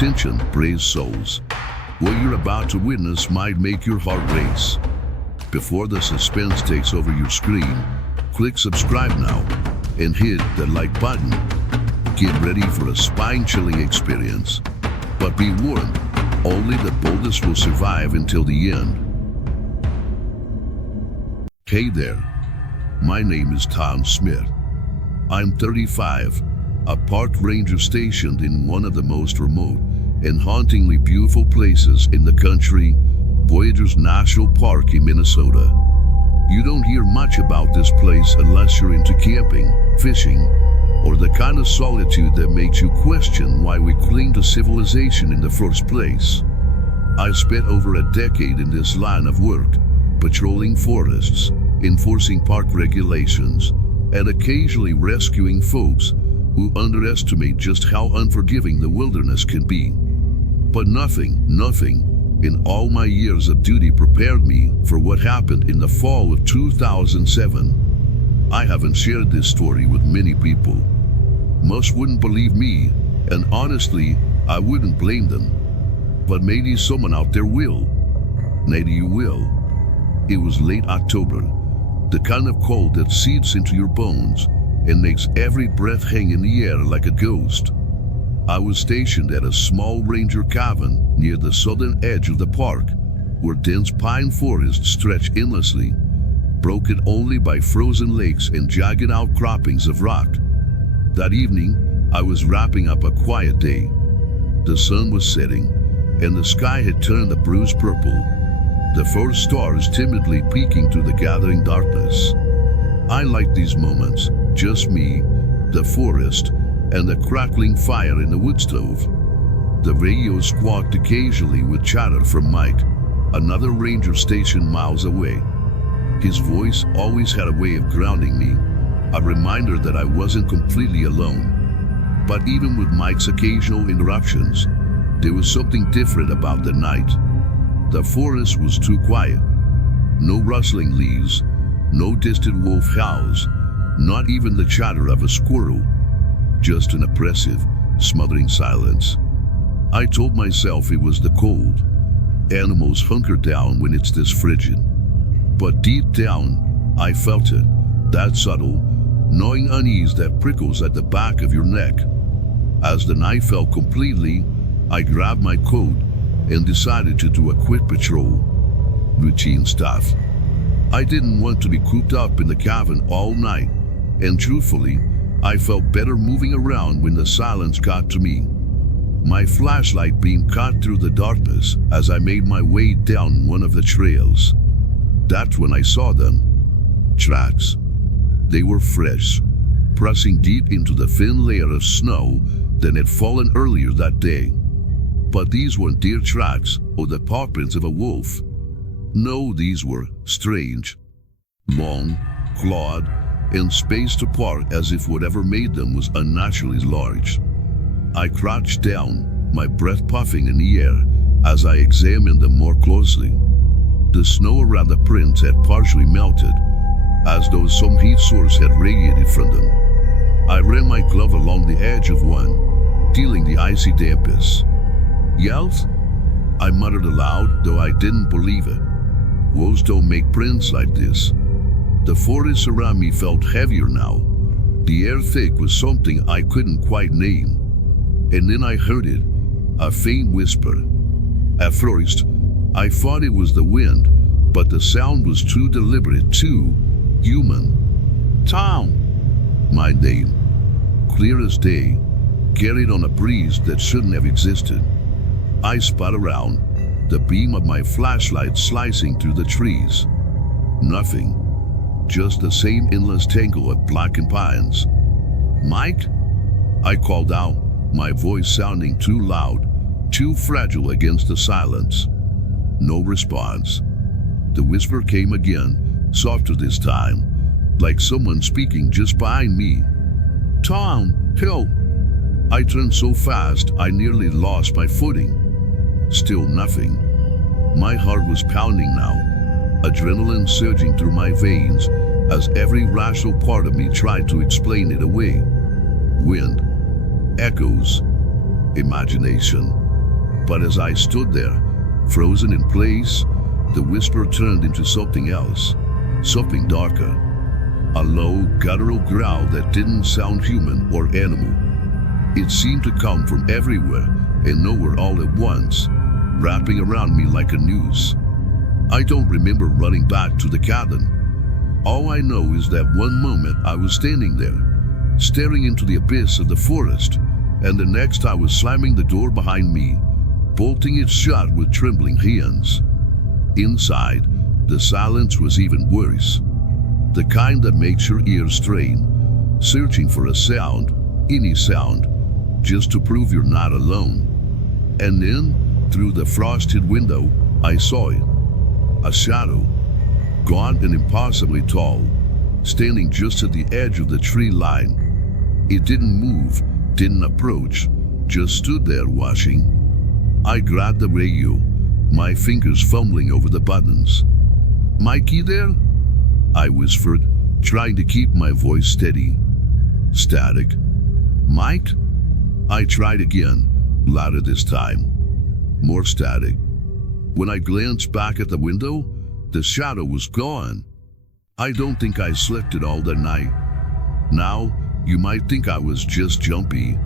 attention, brave souls. What you're about to witness might make your heart race. Before the suspense takes over your screen, click subscribe now and hit the like button. Get ready for a spine-chilling experience. But be warned, only the boldest will survive until the end. Hey there, my name is Tom Smith. I'm 35, a park ranger stationed in one of the most remote and hauntingly beautiful places in the country, Voyageurs National Park in Minnesota. You don't hear much about this place unless you're into camping, fishing, or the kind of solitude that makes you question why we cling to civilization in the first place. I spent over a decade in this line of work, patrolling forests, enforcing park regulations, and occasionally rescuing folks who underestimate just how unforgiving the wilderness can be. But nothing in all my years of duty prepared me for what happened in the fall of 2007. I haven't shared this story with many people. Most wouldn't believe me, and honestly, I wouldn't blame them. But maybe someone out there will. Maybe you will. It was late October, the kind of cold that seeps into your bones and makes every breath hang in the air like a ghost. I was stationed at a small ranger cabin near the southern edge of the park, where dense pine forests stretch endlessly, broken only by frozen lakes and jagged outcroppings of rock. That evening, I was wrapping up a quiet day. The sun was setting, and the sky had turned a bruised purple, the first stars timidly peeking through the gathering darkness. I liked these moments, just me, the forest, and the crackling fire in the wood stove. The radio squawked occasionally with chatter from Mike, another ranger stationed miles away. His voice always had a way of grounding me, a reminder that I wasn't completely alone. But even with Mike's occasional interruptions, there was something different about the night. The forest was too quiet. No rustling leaves, no distant wolf howls, not even the chatter of a squirrel. Just an oppressive, smothering silence. I told myself it was the cold. Animals hunker down when it's this frigid. But deep down, I felt it, that subtle, gnawing unease that prickles at the back of your neck. As the night fell completely, I grabbed my coat and decided to do a quick patrol. Routine stuff. I didn't want to be cooped up in the cabin all night, and truthfully, I felt better moving around when the silence got to me. My flashlight beam cut through the darkness as I made my way down one of the trails. That's when I saw them. Tracks. They were fresh, pressing deep into the thin layer of snow that had fallen earlier that day. But these weren't deer tracks or the paw prints of a wolf. No, these were strange, long, clawed, and spaced apart as if whatever made them was unnaturally large. I crouched down, my breath puffing in the air as I examined them more closely. The snow around the prints had partially melted, as though some heat source had radiated from them. I ran my glove along the edge of one, feeling the icy dampness. Yells? I muttered aloud, though I didn't believe it. Wolves don't make prints like this. The forest around me felt heavier now, the air thick with something I couldn't quite name. And then I heard it, a faint whisper. At first, I thought it was the wind, but the sound was too deliberate, too human. Tom! My name, clear as day, carried on a breeze that shouldn't have existed. I spun around, the beam of my flashlight slicing through the trees. Nothing. Just the same endless tangle of blackened pines. Mike? I called out, my voice sounding too loud, too fragile against the silence. No response. The whisper came again, softer this time, like someone speaking just behind me. Tom, help! I turned so fast I nearly lost my footing. Still nothing. My heart was pounding now, adrenaline surging through my veins as every rational part of me tried to explain it away. Wind, echoes, imagination. But as I stood there, frozen in place, the whisper turned into something else, something darker. A low, guttural growl that didn't sound human or animal. It seemed to come from everywhere and nowhere all at once, wrapping around me like a noose. I don't remember running back to the cabin. All I know is that one moment I was standing there, staring into the abyss of the forest, and the next I was slamming the door behind me, bolting it shut with trembling hands. Inside, the silence was even worse. The kind that makes your ears strain, searching for a sound, any sound, just to prove you're not alone. And then, through the frosted window, I saw it. A shadow, gaunt and impossibly tall, standing just at the edge of the tree line. It didn't move, didn't approach, just stood there watching. I grabbed the radio, my fingers fumbling over the buttons. "Mikey there?" I whispered, trying to keep my voice steady. Static. "Mike?" I tried again, louder this time. More static. When I glanced back at the window, the shadow was gone. I don't think I slept at all that night. Now, you might think I was just jumpy,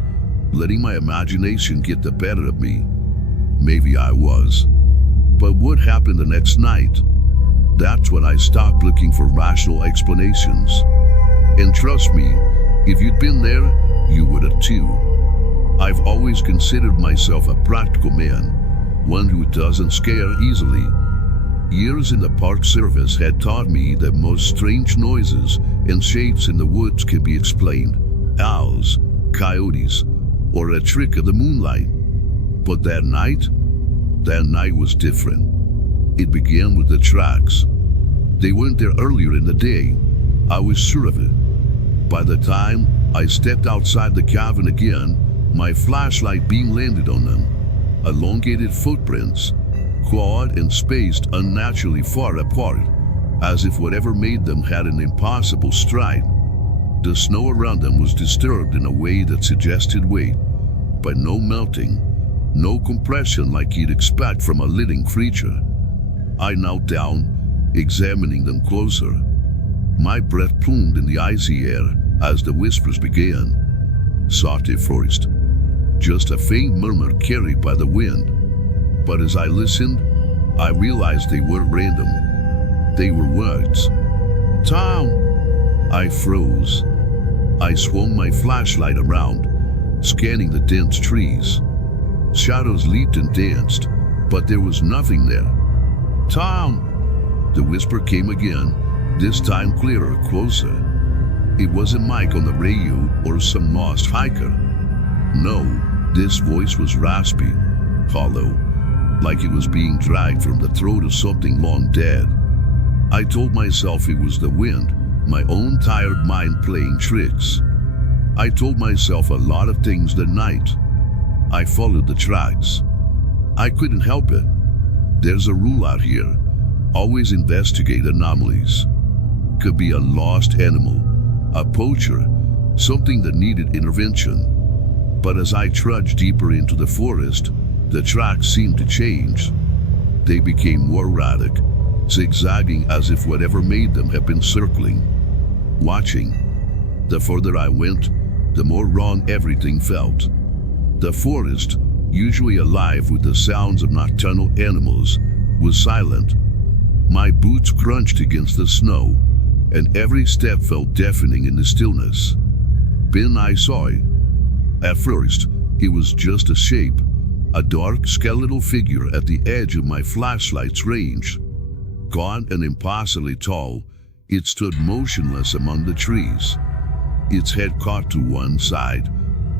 letting my imagination get the better of me. Maybe I was. But what happened the next night? That's when I stopped looking for rational explanations. And trust me, if you'd been there, you would have too. I've always considered myself a practical man, one who doesn't scare easily. Years in the Park Service had taught me that most strange noises and shapes in the woods can be explained. Owls, coyotes, or a trick of the moonlight. But that night was different. It began with the tracks. They weren't there earlier in the day. I was sure of it. By the time I stepped outside the cabin again, my flashlight beam landed on them. Elongated footprints, clawed and spaced unnaturally far apart, as if whatever made them had an impossible stride. The snow around them was disturbed in a way that suggested weight, but no melting, no compression like you'd expect from a living creature. I knelt down, examining them closer. My breath plumed in the icy air as the whispers began. Soft first, just a faint murmur carried by the wind. But as I listened, I realized they weren't random. They were words. "Tom!" I froze. I swung my flashlight around, scanning the dense trees. Shadows leaped and danced, but there was nothing there. "Tom!" The whisper came again, this time clearer, closer. It wasn't Mike on the radio or some lost hiker. No, this voice was raspy, hollow, like it was being dragged from the throat of something long dead. I told myself it was the wind, my own tired mind playing tricks. I told myself a lot of things that night. I followed the tracks. I couldn't help it. There's a rule out here. Always investigate anomalies. Could be a lost animal, a poacher, something that needed intervention. But as I trudged deeper into the forest, the tracks seemed to change. They became more erratic, zigzagging as if whatever made them had been circling, watching. The further I went, the more wrong everything felt. The forest, usually alive with the sounds of nocturnal animals, was silent. My boots crunched against the snow, and every step felt deafening in the stillness. Then I saw it. At first, it was just a shape, a dark skeletal figure at the edge of my flashlight's range. Gaunt and impossibly tall, it stood motionless among the trees, its head caught to one side,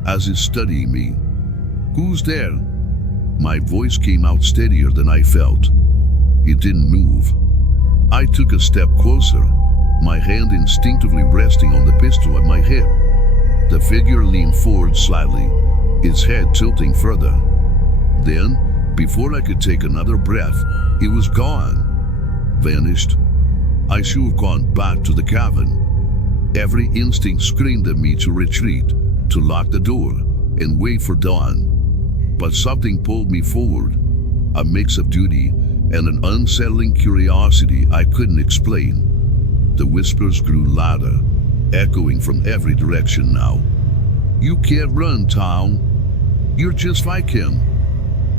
as if studying me. "Who's there?" My voice came out steadier than I felt. It didn't move. I took a step closer, my hand instinctively resting on the pistol at my hip. The figure leaned forward slightly, its head tilting further. Then, before I could take another breath, it was gone. Vanished. I should have gone back to the cabin. Every instinct screamed at me to retreat, to lock the door, and wait for dawn. but something pulled me forward, a mix of duty and an unsettling curiosity I couldn't explain. The whispers grew louder, echoing from every direction now. "You can't run, Tom. You're just like him."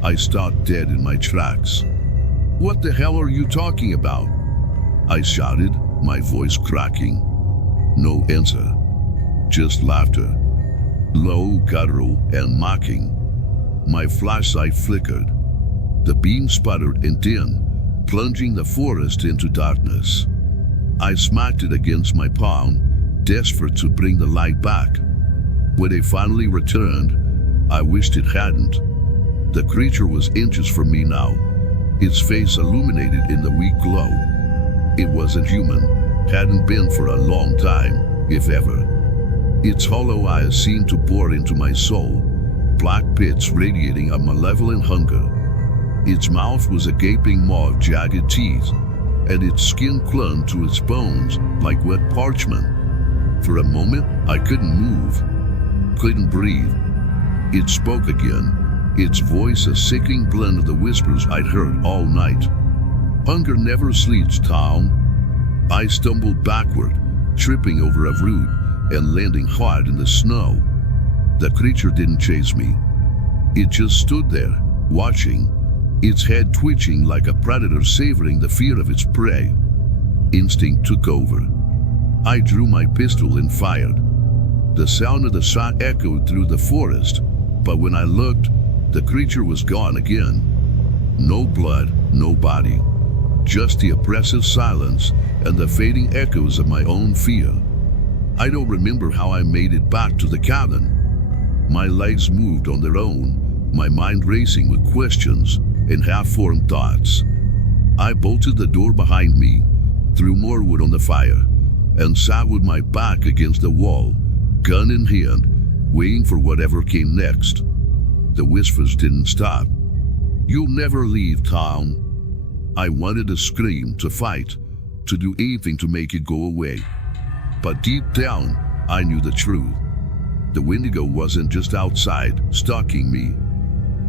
I stopped dead in my tracks. "What the hell are you talking about?" I shouted, my voice cracking. No answer, just laughter, low, guttural, and mocking. My flashlight flickered. The beam sputtered and then, plunging the forest into darkness. I smacked it against my palm, desperate to bring the light back. When it finally returned, I wished it hadn't. The creature was inches from me now, its face illuminated in the weak glow. It wasn't human, hadn't been for a long time, if ever. Its hollow eyes seemed to bore into my soul, black pits radiating a malevolent hunger. Its mouth was a gaping maw of jagged teeth, and its skin clung to its bones like wet parchment. For a moment, I couldn't move, couldn't breathe. It spoke again, its voice a sickening blend of the whispers I'd heard all night. "Hunger never sleeps, Tom." I stumbled backward, tripping over a root and landing hard in the snow. The creature didn't chase me. It just stood there, watching, its head twitching like a predator savoring the fear of its prey. Instinct took over. I drew my pistol and fired. The sound of the shot echoed through the forest, but when I looked, the creature was gone again. No blood, no body, just the oppressive silence and the fading echoes of my own fear. I don't remember how I made it back to the cabin. My legs moved on their own, my mind racing with questions and half-formed thoughts. I bolted the door behind me, threw more wood on the fire, and sat with my back against the wall, gun in hand, waiting for whatever came next. The whispers didn't stop. "You'll never leave, Tom." I wanted to scream, to fight, to do anything to make it go away. But deep down, I knew the truth. The Wendigo wasn't just outside, stalking me.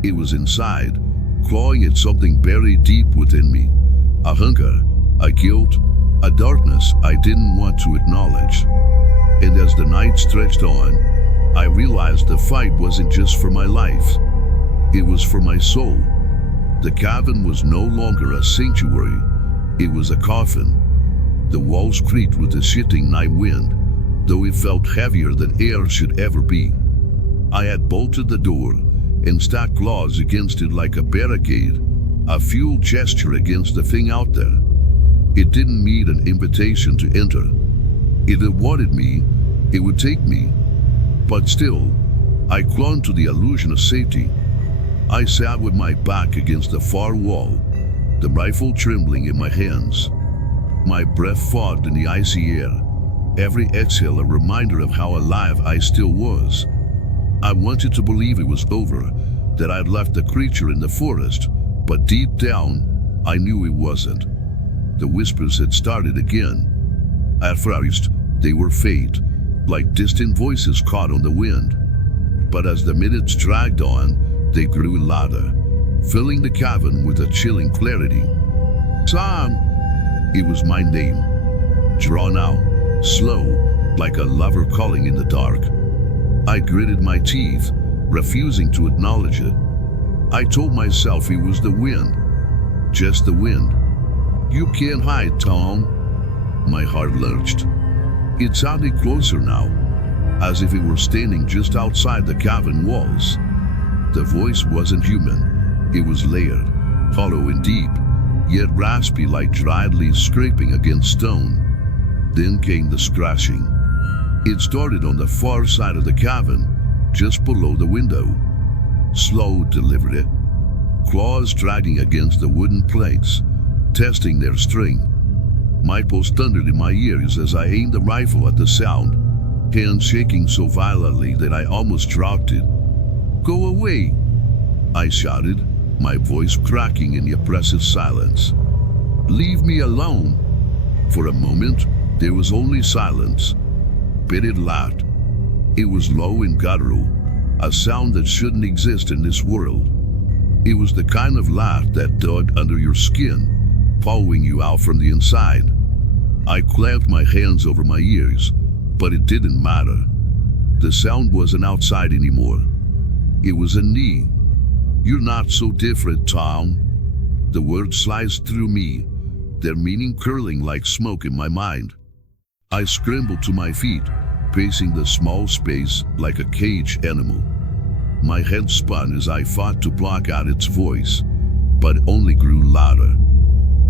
It was inside, clawing at something buried deep within me. A hunger, a guilt, a darkness I didn't want to acknowledge. And as the night stretched on, I realized the fight wasn't just for my life. It was for my soul. The cabin was no longer a sanctuary. It was a coffin. The walls creaked with the shifting night wind, though it felt heavier than air should ever be. I had bolted the door and stacked claws against it like a barricade, a futile gesture against the thing out there. It didn't need an invitation to enter. If it wanted me, it would take me. But still, I clung to the illusion of safety. I sat with my back against the far wall, the rifle trembling in my hands. My breath fogged in the icy air, every exhale a reminder of how alive I still was. I wanted to believe it was over, that I'd left the creature in the forest, but deep down, I knew it wasn't. The whispers had started again. At first, they were faint, like distant voices caught on the wind. But as the minutes dragged on, they grew louder, filling the cabin with a chilling clarity. "Tom!" It was my name, drawn out, slow, like a lover calling in the dark. I gritted my teeth, refusing to acknowledge it. I told myself it was the wind, just the wind. "You can't hide, Tom." My heart lurched. It sounded closer now, as if it were standing just outside the cabin walls. The voice wasn't human. It was layered, hollow and deep, yet raspy like dried leaves scraping against stone. Then came the scratching. It started on the far side of the cabin, just below the window. Slow, deliberate, claws dragging against the wooden planks, testing their strength. My pulse thundered in my ears as I aimed the rifle at the sound, hands shaking so violently that I almost dropped it. "Go away!" I shouted, my voice cracking in the oppressive silence. "Leave me alone!" For a moment, there was only silence, but it laughed. It was low and guttural, a sound that shouldn't exist in this world. It was the kind of laugh that dug under your skin, following you out from the inside. I clamped my hands over my ears, but it didn't matter. The sound wasn't outside anymore. It was a knee. "You're not so different, Tom." The words sliced through me, their meaning curling like smoke in my mind. I scrambled to my feet, pacing the small space like a caged animal. My head spun as I fought to block out its voice, but it only grew louder.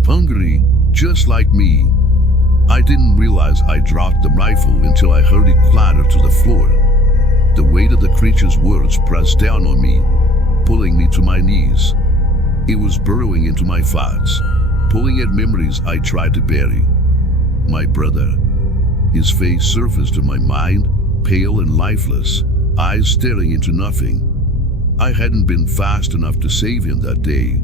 "Hungry, just like me." I didn't realize I dropped the rifle until I heard it clatter to the floor. The weight of the creature's words pressed down on me, pulling me to my knees. It was burrowing into my thoughts, pulling at memories I tried to bury. My brother. His face surfaced in my mind, pale and lifeless, eyes staring into nothing. I hadn't been fast enough to save him that day,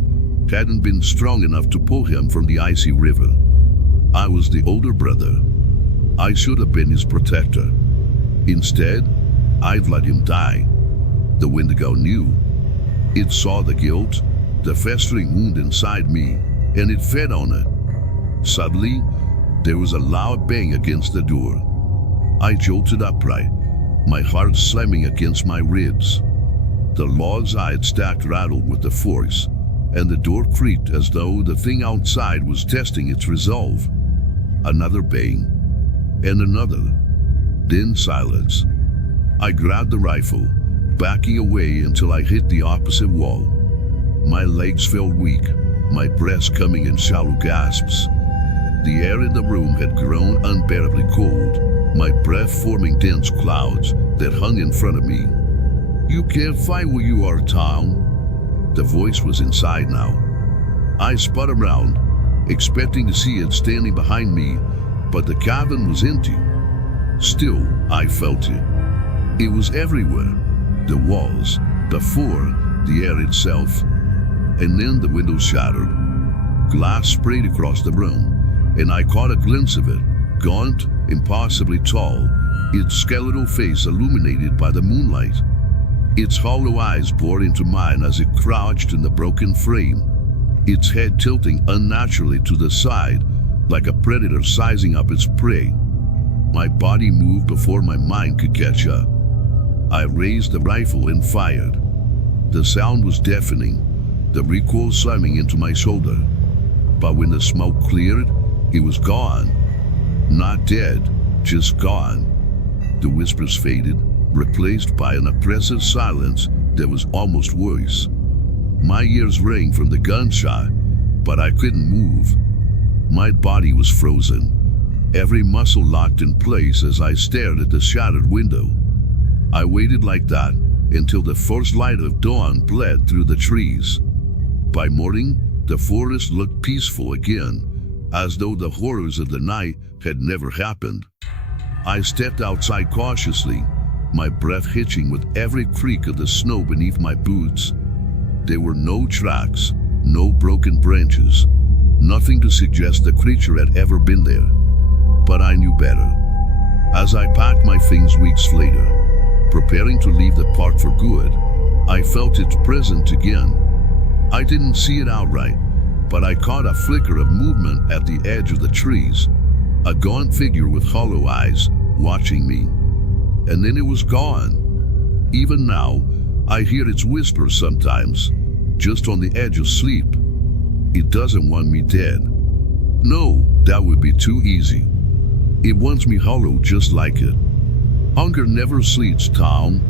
hadn't been strong enough to pull him from the icy river. I was the older brother. I should have been his protector. Instead, I'd let him die. The Wendigo knew. It saw the guilt, the festering wound inside me, and it fed on it. Suddenly, there was a loud bang against the door. I jolted upright, my heart slamming against my ribs. The logs I had stacked rattled with the force, and the door creaked as though the thing outside was testing its resolve. Another bang, and another. Then silence. I grabbed the rifle, backing away until I hit the opposite wall. My legs felt weak, my breath coming in shallow gasps. The air in the room had grown unbearably cold, my breath forming dense clouds that hung in front of me. "You can't fight where you are, Tom." The voice was inside now. I spun around, expecting to see it standing behind me, but the cabin was empty. Still, I felt it. It was everywhere. The walls, the floor, the air itself. And then the window shattered. Glass sprayed across the room, and I caught a glimpse of it, gaunt, impossibly tall, its skeletal face illuminated by the moonlight. Its hollow eyes bored into mine as it crouched in the broken frame, its head tilting unnaturally to the side, like a predator sizing up its prey. My body moved before my mind could catch up. I raised the rifle and fired. The sound was deafening, the recoil slamming into my shoulder. But when the smoke cleared, he was gone. Not dead, just gone. The whispers faded, replaced by an oppressive silence that was almost worse. My ears rang from the gunshot, but I couldn't move. My body was frozen, every muscle locked in place as I stared at the shattered window. I waited like that until the first light of dawn bled through the trees. By morning, the forest looked peaceful again, as though the horrors of the night had never happened. I stepped outside cautiously, my breath hitching with every creak of the snow beneath my boots. There were no tracks, no broken branches, nothing to suggest the creature had ever been there. But I knew better. As I packed my things weeks later, preparing to leave the park for good, I felt its presence again. I didn't see it outright, but I caught a flicker of movement at the edge of the trees, a gaunt figure with hollow eyes watching me. And then it was gone. Even now, I hear its whispers sometimes, just on the edge of sleep. It doesn't want me dead. No, that would be too easy. It wants me hollow just like it. Hunger never sleeps, Tom.